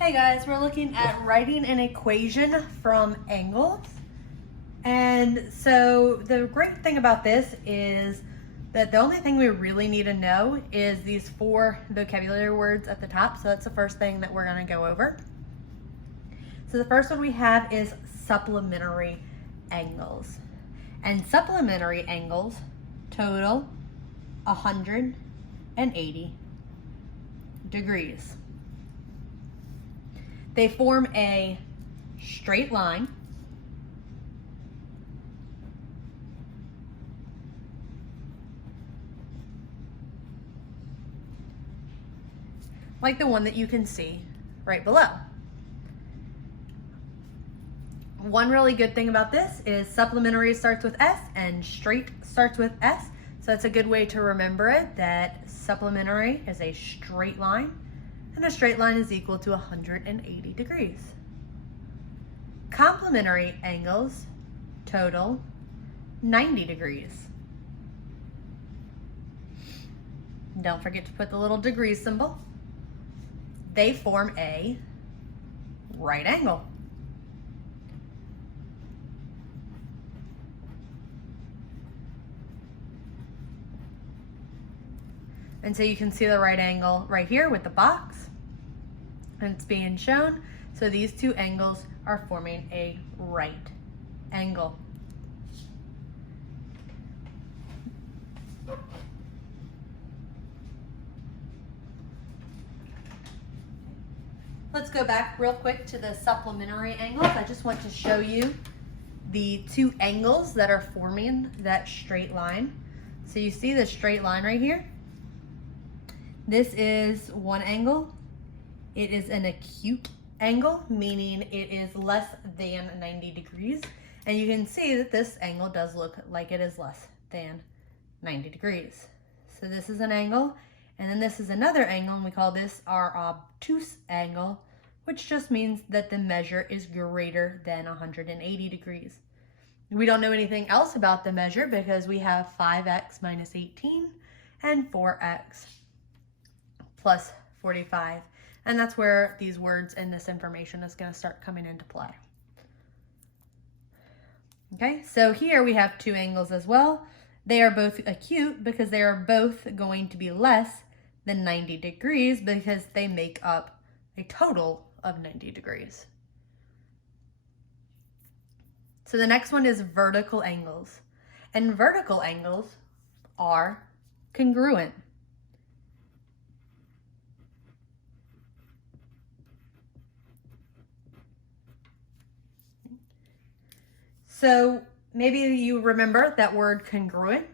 Hey guys, we're looking at writing an equation from angles. And so the great thing about this is that the only thing we really need to know is these four vocabulary words at the top. So that's the first thing that we're going to go over. So the first one we have is supplementary angles. And supplementary angles total 180 degrees. They form a straight line like the one that you can see right below. One really good thing about this is supplementary starts with S and straight starts with S. So it's a good way to remember it, that supplementary is a straight line and a straight line is equal to 180 degrees. Complementary angles total 90 degrees. Don't forget to put the little degree symbol. They form a right angle. And so you can see the right angle right here with the box, and it's being shown. So these two angles are forming a right angle. Let's go back real quick to the supplementary angles. I just want to show you the two angles that are forming that straight line. So you see the straight line right here? This is one angle. It is an acute angle, meaning it is less than 90 degrees. And you can see that this angle does look like it is less than 90 degrees. So this is an angle, and then this is another angle, and we call this our obtuse angle, which just means that the measure is greater than 180 degrees. We don't know anything else about the measure because we have 5x minus 18 and 4x plus 45. And that's where these words and this information is going to start coming into play. Okay, so here we have two angles as well. They are both acute because they are both going to be less than 90 degrees because they make up a total of 90 degrees. So the next one is vertical angles. And vertical angles are congruent. So maybe you remember that word congruent.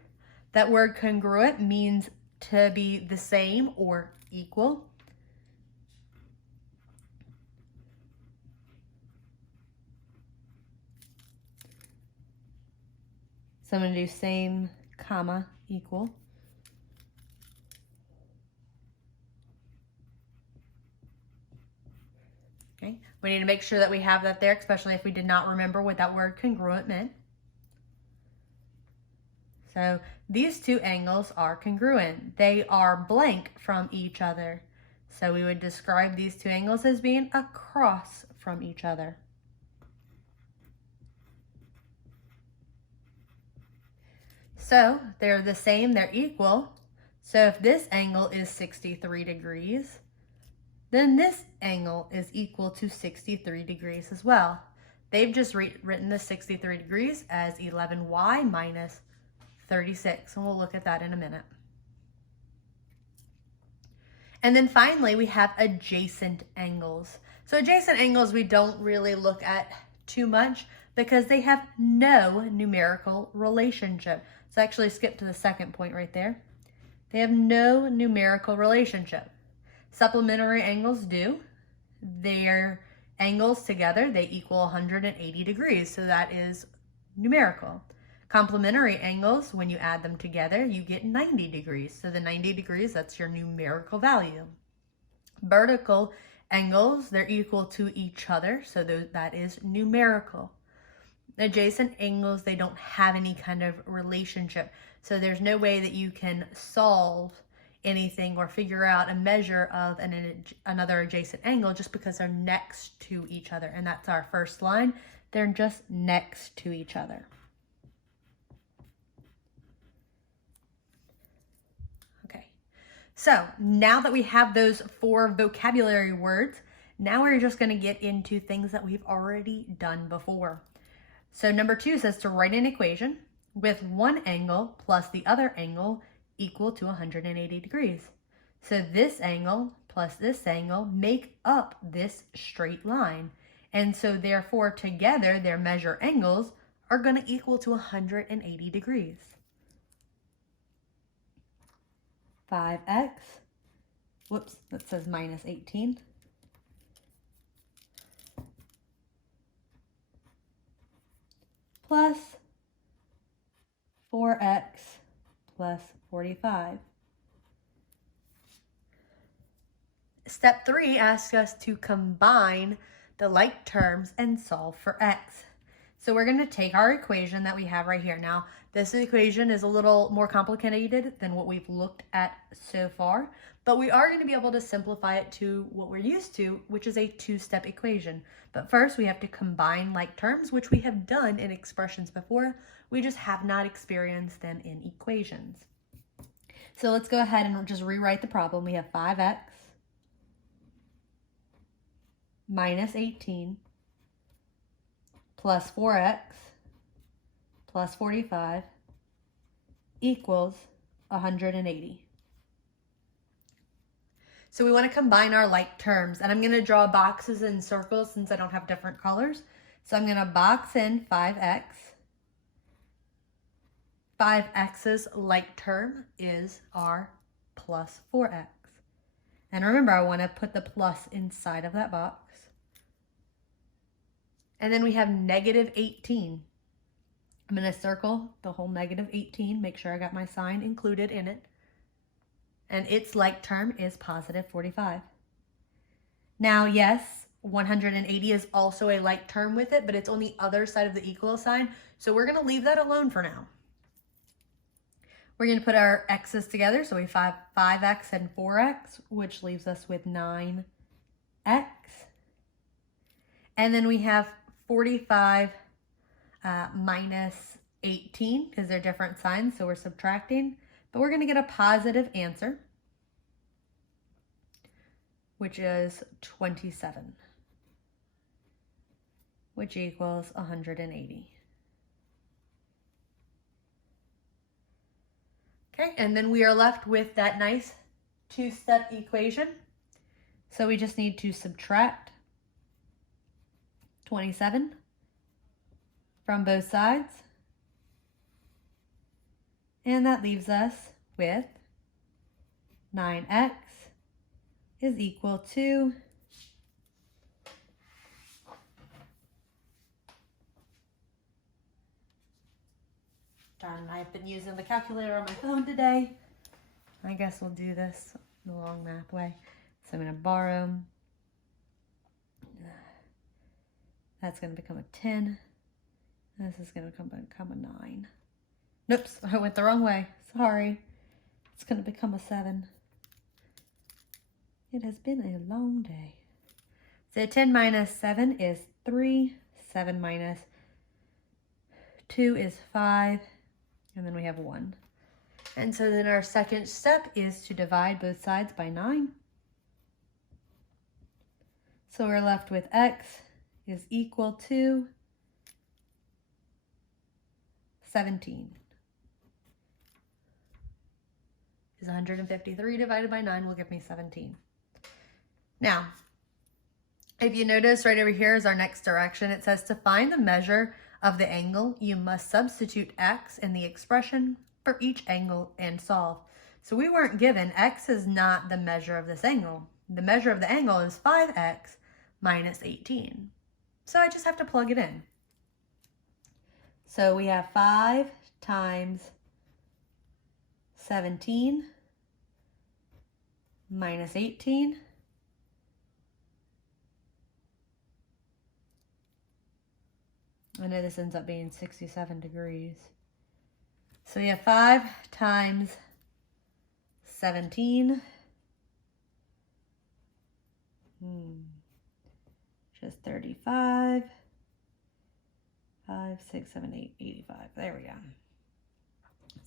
That word congruent means to be the same or equal. So I'm going to do same, comma, equal. Okay, we need to make sure that we have that there, especially if we did not remember what that word congruent meant. So these two angles are congruent. They are blank from each other. So we would describe these two angles as being across from each other. So they're the same, they're equal. So if this angle is 63 degrees, then this angle is equal to 63 degrees as well. They've just written the 63 degrees as 11y minus 36, and we'll look at that in a minute. And then finally, we have adjacent angles. So adjacent angles we don't really look at too much because they have no numerical relationship. So actually skip to the second point right there. They have no numerical relationship. Supplementary angles do. Their angles together, they equal 180 degrees, so that is numerical. Complementary angles, when you add them together, you get 90 degrees. So the 90 degrees, that's your numerical value. Vertical angles, they're equal to each other, so that is numerical. Adjacent angles, they don't have any kind of relationship. So there's no way that you can solve anything or figure out a measure of another adjacent angle just because they're next to each other. And that's our first line. They're just next to each other. Okay, so now that we have those 4 vocabulary words, now we're just going to get into things that we've already done before. So number 2 says to write an equation with one angle plus the other angle equal to 180 degrees. So this angle plus this angle make up this straight line. And so therefore together their measure angles are going to equal to 180 degrees. 5x, whoops, that says minus 18. Plus 4x plus 45. Step 3 asks us to combine the like terms and solve for x. So we're going to take our equation that we have right here. Now, this equation is a little more complicated than what we've looked at so far, but we are going to be able to simplify it to what we're used to, which is a 2-step equation. But first, we have to combine like terms, which we have done in expressions before. We just have not experienced them in equations. So let's go ahead and just rewrite the problem. We have 5x minus 18 plus 4x plus 45 equals 180. So we want to combine our like terms, and I'm going to draw boxes and circles since I don't have different colors. So I'm going to box in 5x. 5x's like term is our plus 4x. And remember, I want to put the plus inside of that box. And then we have negative 18. I'm going to circle the whole negative 18, make sure I got my sign included in it. And its like term is positive 45. Now, yes, 180 is also a like term with it, but it's on the other side of the equal sign. So we're going to leave that alone for now. We're going to put our x's together. So we have 5x and 4x, which leaves us with 9x. And then we have 45 minus 18 because they're different signs, so we're subtracting. But we're going to get a positive answer, which is 27, which equals 180. Okay, and then we are left with that nice 2-step equation. So we just need to subtract 27 from both sides. And that leaves us with 9x is equal to 'I've been using the calculator on my phone today. I guess we'll do this the long math way. So I'm going to borrow. That's going to become a 10. This is going to become a 9. Oops, I went the wrong way. Sorry. It's going to become a 7. It has been a long day. So 10 minus 7 is 3. 7 minus 2 is 5. And then we have 1. And so then our second step is to divide both sides by 9. So we're left with x is equal to 17. Is 153 divided by 9 will give me 17. Now, if you notice right over here is our next direction. It says to find the measure of the angle, you must substitute x in the expression for each angle and solve. So we weren't given, x is not the measure of this angle. The measure of the angle is 5x minus 18. So I just have to plug it in. So we have 5 times 17 minus 18. I know this ends up being 67 degrees. So we have 5 times 17. Just 35. 5, 6, 7, 8, 85. There we go.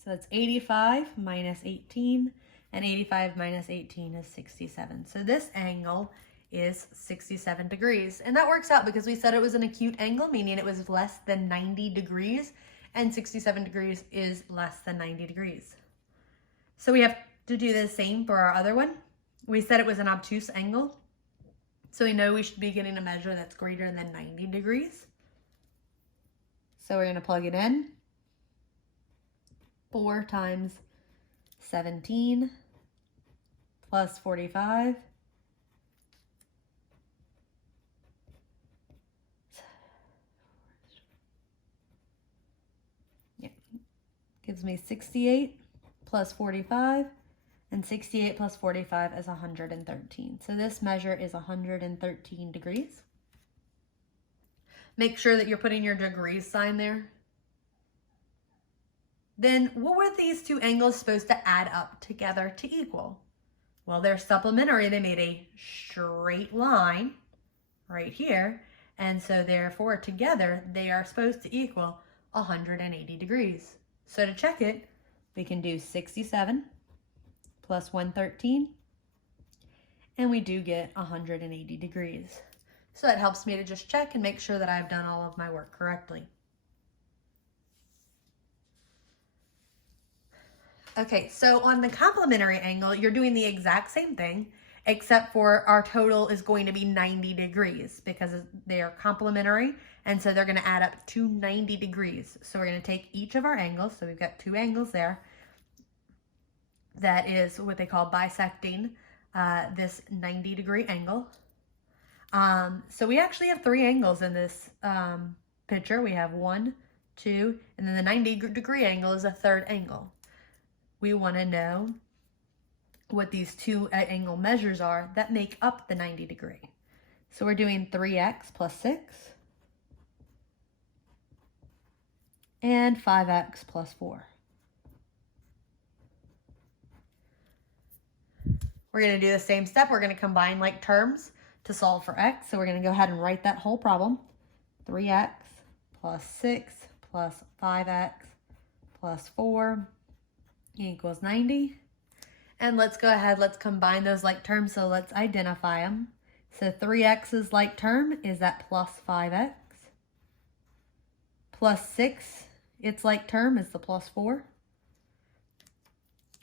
So that's 85 minus 18, and 85 minus 18 is 67. So this angle is 67 degrees. And that works out because we said it was an acute angle, meaning it was less than 90 degrees, and 67 degrees is less than 90 degrees. So we have to do the same for our other one. We said it was an obtuse angle, so we know we should be getting a measure that's greater than 90 degrees. So we're going to plug it in. 4 times 17 plus 45. Yeah. Gives me 68 plus 45. And 68 plus 45 is 113. So this measure is 113 degrees. Make sure that you're putting your degrees sign there. Then what were these two angles supposed to add up together to equal? Well, they're supplementary. They made a straight line right here. And so therefore together they are supposed to equal 180 degrees. So to check it, we can do 67 plus 113, and we do get 180 degrees. So that helps me to just check and make sure that I've done all of my work correctly. Okay, so on the complementary angle, you're doing the exact same thing, except for our total is going to be 90 degrees because they are complementary, and so they're going to add up to 90 degrees. So we're going to take each of our angles, so we've got 2 angles there. That is what they call bisecting this 90-degree angle. So we actually have 3 angles in this picture. We have 1, 2, and then the 90-degree angle is a 3rd angle. We want to know what these 2 angle measures are that make up the 90 degree. So we're doing 3x plus 6 and 5x plus 4. We're going to do the same step. We're going to combine like terms to solve for x. So we're going to go ahead and write that whole problem. 3x plus 6 plus 5x plus 4 equals 90. And let's go ahead, let's combine those like terms. So let's identify them. So 3x's like term is that plus 5x. Plus 6, its like term is the plus 4.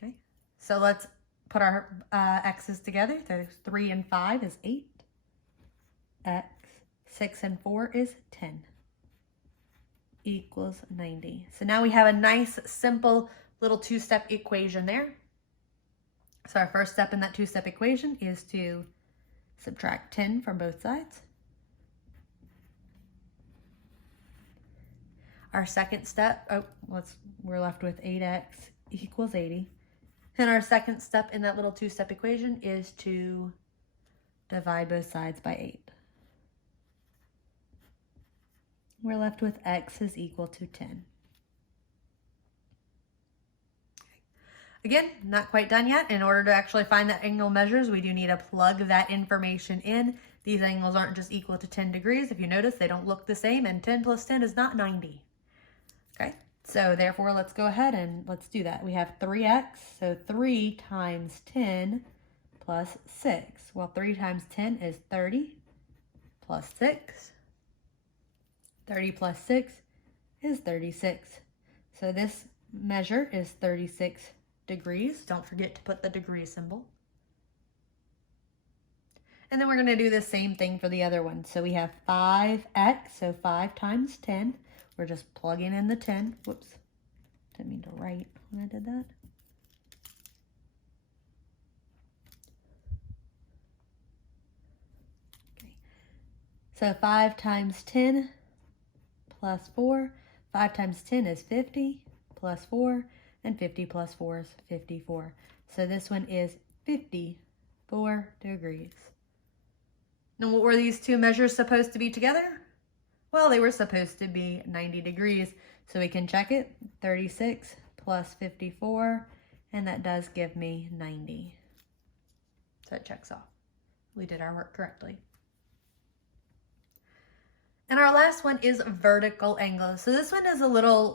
Okay, so let's put our x's together. So 3 and 5 is 8. X, 6 and 4 is 10. Equals 90. So now we have a nice, simple little 2-step equation there. So our first step in that 2-step equation is to subtract 10 from both sides. Our second step, we're left with 8x equals 80. And our second step in that little 2-step equation is to divide both sides by 8. We're left with x is equal to 10. Again, not quite done yet. In order to actually find the angle measures, we do need to plug that information in. These angles aren't just equal to 10 degrees. If you notice, they don't look the same, and 10 plus 10 is not 90. Okay, so therefore, let's go ahead and let's do that. We have 3x, so 3 times 10 plus 6. Well, 3 times 10 is 30 plus 6. 30 plus 6 is 36. So this measure is 36 degrees. Don't forget to put the degree symbol. And then we're going to do the same thing for the other one. So we have 5x, so 5 times 10. We're just plugging in the 10. Whoops, didn't mean to write when I did that. Okay, so 5 times 10 plus 4. 5 times 10 is 50 plus 4, and 50 plus 4 is 54. So this one is 54 degrees. Now what were these 2 measures supposed to be together? Well, they were supposed to be 90 degrees, so we can check it. 36 plus 54, and that does give me 90. So it checks off. We did our work correctly. And our last one is vertical angles. So this one is a little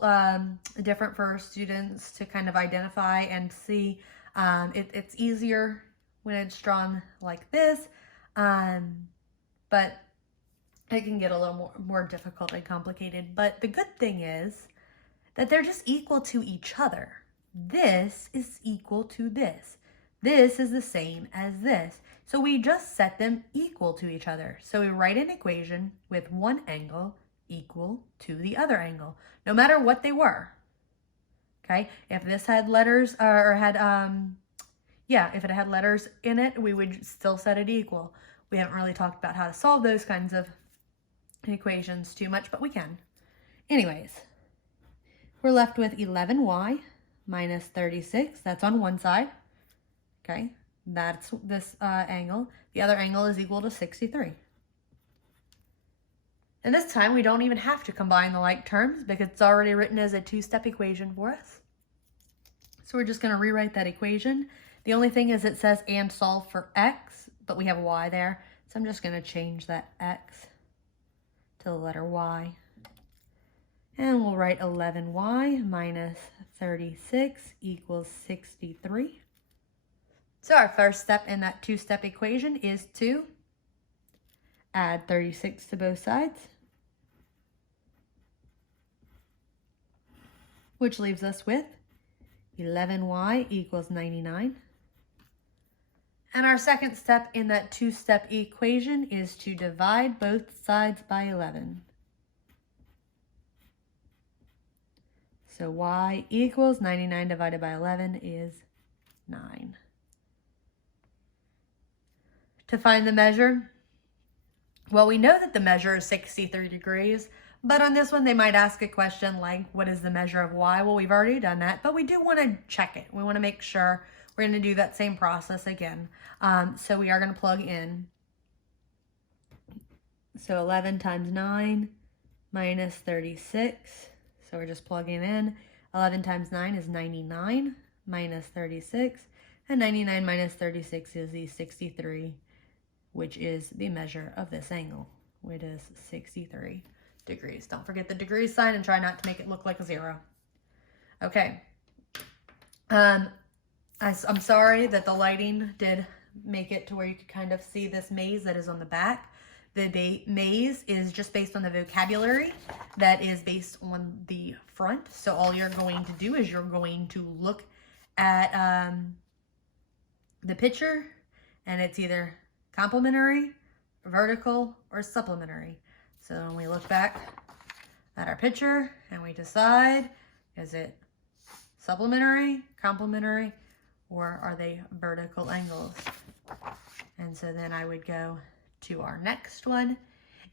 different for students to kind of identify and see. It's easier when it's drawn like this, but it can get a little more difficult and complicated. But the good thing is that they're just equal to each other. This is equal to this. This is the same as this. So we just set them equal to each other. So we write an equation with one angle equal to the other angle, no matter what they were. Okay, if this had letters or had, if it had letters in it, we would still set it equal. We haven't really talked about how to solve those kinds of equations too much, but we can. Anyways, we're left with 11y minus 36. That's on one side. Okay, that's this angle. The other angle is equal to 63. And this time we don't even have to combine the like terms because it's already written as a two-step equation for us. So we're just going to rewrite that equation. The only thing is it says and solve for x, but we have y there. So I'm just going to change that x to the letter y. And we'll write 11y minus 36 equals 63. So our first step in that two-step equation is to add 36 to both sides, which leaves us with 11y equals 99. And our second step in that two-step equation is to divide both sides by 11. So y equals 99 divided by 11 is 9. To find the measure, well, we know that the measure is 63 degrees, but on this one they might ask a question like, what is the measure of y? Well, we've already done that, but we do want to check it. We want to make sure. We're going to do that same process again. So we are going to plug in. So 11 times 9 minus 36. So we're just plugging in. 11 times 9 is 99 minus 36. And 99 minus 36 is the 63, which is the measure of this angle. It is 63 degrees. Don't forget the degree sign and try not to make it look like a 0. Okay. I'm sorry that the lighting did make it to where you could kind of see this maze that is on the back. The maze is just based on the vocabulary that is based on the front. So all you're going to do is you're going to look at the picture, and it's either complementary, vertical, or supplementary. So when we look back at our picture and we decide, is it supplementary, complementary, or are they vertical angles? And so then I would go to our next one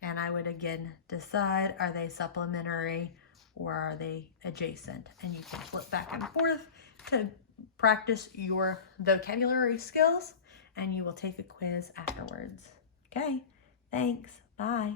and I would again decide, are they supplementary or are they adjacent? And you can flip back and forth to practice your vocabulary skills, and you will take a quiz afterwards. Okay, thanks, bye.